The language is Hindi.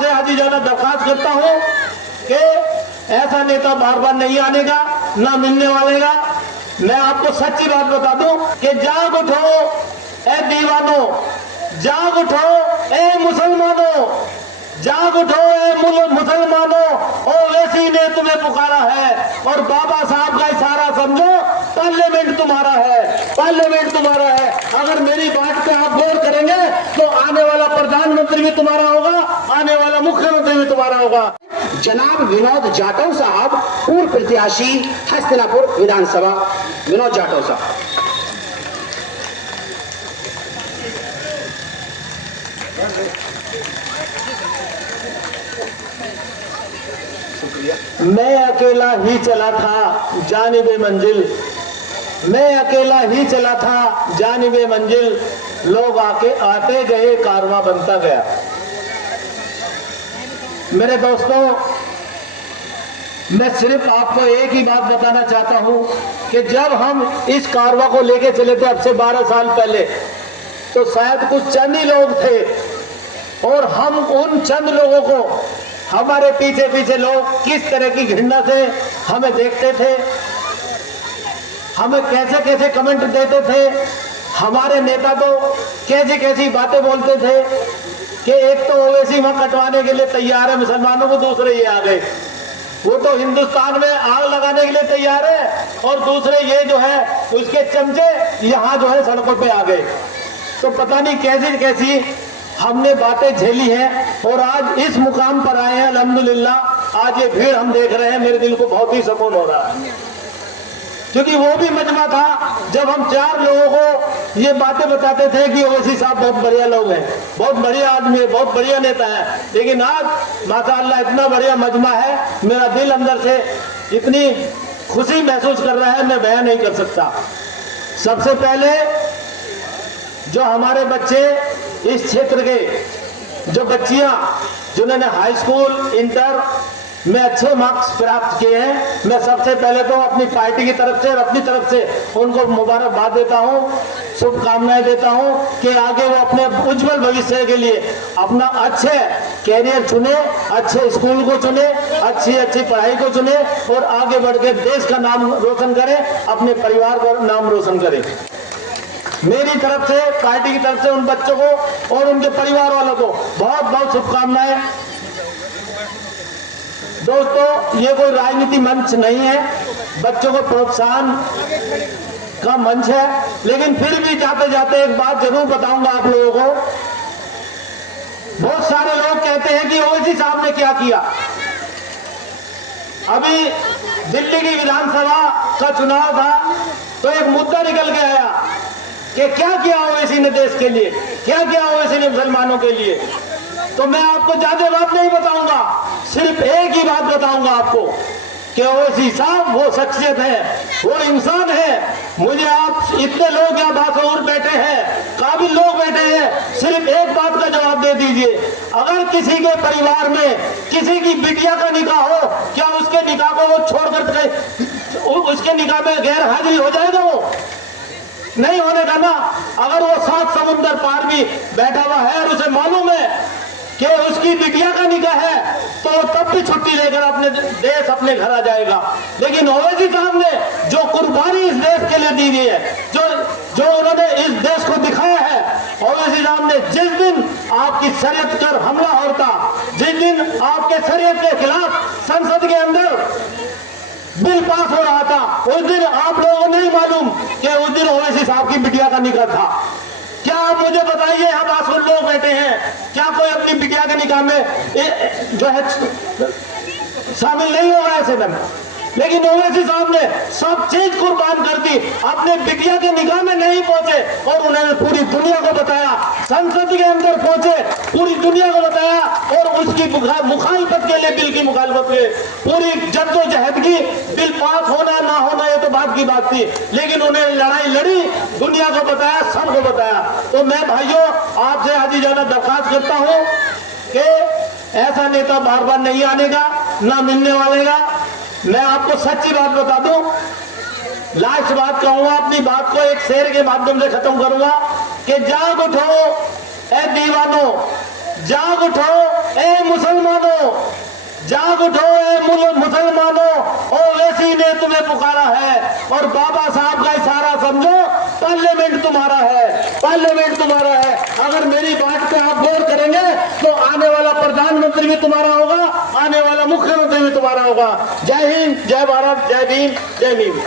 से हाजी जाना दरखास्त करता हूँ कि ऐसा नेता बार बार नहीं आने का, ना मिलने वाले का। मैं आपको सच्ची बात बता दूं कि जाग उठो ए दीवानो, जाग उठो ए मुसलमानों, जाग उठो ए मुसलमानों, ओवैसी ने तुम्हें पुकारा है और बाबा साहब का इशारा समझो, पार्लियामेंट तुम्हारा है, पार्लियामेंट तुम्हारा है। अगर मेरी बात पे आप गौर करेंगे तो आने वाला प्रधानमंत्री भी तुम्हारा होगा, आने वाला मुख्यमंत्री भी तुम्हारा होगा। जनाब विनोद जाटव साहब, पूर्व प्रत्याशी हस्तिनापुर विधानसभा। विनोद जाटव साहब। मैं अकेला ही चला था जानिबे मंजिल, मैं अकेला ही चला था जानिबे मंजिल, लोग आते गए कारवां बनता गया। मेरे दोस्तों, मैं सिर्फ आपको एक ही बात बताना चाहता हूं कि जब हम इस कारवां को लेके चले थे अब से 12 साल पहले, तो शायद कुछ चंद ही लोग थे और हम उन चंद लोगों को, हमारे पीछे पीछे लोग किस तरह की घृणा से हमें देखते थे, हमें कैसे कैसे कमेंट देते थे, हमारे नेता तो कैसी कैसी बातें बोलते थे कि एक तो ओवैसी वहां कटवाने के लिए तैयार है मुसलमानों को, दूसरे ये आ गए, वो तो हिंदुस्तान में आग लगाने के लिए तैयार है और दूसरे ये जो है उसके चमचे यहाँ जो है सड़कों पे आ गए। तो पता नहीं कैसी कैसी हमने बातें झेली हैं और आज इस मुकाम पर आए हैं। अल्हम्दुलिल्लाह आज ये भीड़ हम देख रहे हैं, मेरे दिल को बहुत ही सुकून हो रहा है, क्योंकि वो भी मजमा था जब हम 4 लोगों को ये बातें बताते थे कि ओवैसी साहब बहुत बढ़िया लोग हैं, बहुत बढ़िया आदमी है, बहुत बढ़िया नेता है, लेकिन आज माशाअल्लाह इतना बढ़िया मजमा है, मेरा दिल अंदर से इतनी खुशी महसूस कर रहा है, मैं बयान नहीं कर सकता। सबसे पहले जो हमारे बच्चे इस क्षेत्र के, जो बच्चियां जिन्होंने हाई स्कूल इंटर में अच्छे मार्क्स प्राप्त किए हैं, मैं सबसे पहले तो अपनी पार्टी की तरफ से और अपनी तरफ से उनको मुबारकबाद देता हूं, शुभकामनाएं देता हूं कि आगे वो अपने उज्जवल भविष्य के लिए अपना अच्छे कैरियर चुने, अच्छे स्कूल को चुने, अच्छी अच्छी पढ़ाई को चुने और आगे बढ़ के देश का नाम रोशन करे, अपने परिवार का नाम रोशन करे। मेरी तरफ से, पार्टी की तरफ से उन बच्चों को और उनके परिवार वालों को बहुत बहुत शुभकामनाएं। दोस्तों, ये कोई राजनीति मंच नहीं है, बच्चों को प्रोत्साहन का मंच है, लेकिन फिर भी जाते जाते एक बात जरूर बताऊंगा आप लोगों को। बहुत सारे लोग कहते हैं कि ओवैसी साहब ने क्या किया। अभी दिल्ली की विधानसभा का चुनाव था तो एक मुद्दा निकल के आया कि क्या किया ओवैसी ने देश के लिए, क्या किया ओवैसी ने मुसलमानों के लिए। तो मैं आपको ज्यादा बात नहीं बताऊंगा, सिर्फ एक ही बात बताऊंगा आपको कि ओवैसी साहब वो शख्सियत है, वो इंसान है। मुझे आप इतने लोग यहाँ बाशऊर बैठे हैं, काबिल लोग बैठे हैं, सिर्फ एक बात का जवाब दे दीजिए, अगर किसी के परिवार में किसी की बिटिया का निकाह हो, क्या उसके निकाह को वो छोड़कर उसके निकाह में गैर हाजिरी हो जाएगा? वो नहीं होने का ना। अगर वो 7 समुंदर पार भी बैठा हुआ है और उसे मालूम है कि उसकी बिटिया का निकाह है, तो तब भी छुट्टी लेकर अपने देश अपने घर आ जाएगा। लेकिन ओवैसी साहब ने जो कुर्बानी इस देश के लिए दी गई है, जो उन्होंने इस देश को दिखाया है, ओवैसी साहब ने जिस दिन आपकी शरीयत पर हमला होता, जिस दिन आपके शरीयत के खिलाफ संसद के अंदर बिल पास हो रहा था, उस दिन आप लोगों को नहीं मालूम कि उस दिन ओवैसी साहब की बिटिया का निकाह था। क्या आप मुझे बताइए, हम आसुर लोग बैठे हैं, क्या कोई अपनी बिटिया के निकाह में जो है शामिल नहीं होगा ऐसे में? लेकिन ओवैसी साहब ने सब चीज कुर्बान कर दी, अपने बिटिया के निकाह में नहीं पहुंचे और उन्होंने पूरी दुनिया को बताया, संसद के अंदर पहुंचे, पूरी दुनिया को बताया और उसकी मुखालफत के लिए, बिल की मुखालफत के पूरी जद्दोजहद की। बिल पास होना ना होना ये तो बात की बात थी, लेकिन उन्होंने लड़ाई लड़ी, दुनिया को बताया, सबको बताया। तो मैं भाइयों आपसे हाजी जाना दरखास्त करता हूं कि ऐसा नेता बार बार नहीं आने का, ना मिलने वाले का। मैं आपको सच्ची बात बता दूं, लास्ट बात कहूंगा, अपनी बात को एक शेर के माध्यम से खत्म करूंगा कि जाग उठो ए दीवानो, जाग उठो ए मुसलमान। जाग उठो मुसलमानों, ओवैसी ने तुम्हें पुकारा है। और बाबा साहब का इशारा समझो, पार्लियामेंट तुम्हारा है, पार्लियामेंट तुम्हारा है। अगर मेरी बात पे आप गौर करेंगे तो आने वाला प्रधानमंत्री भी तुम्हारा होगा, आने वाला मुख्यमंत्री भी तुम्हारा होगा। जय हिंद, जय भारत, जय भीम, जय भीम।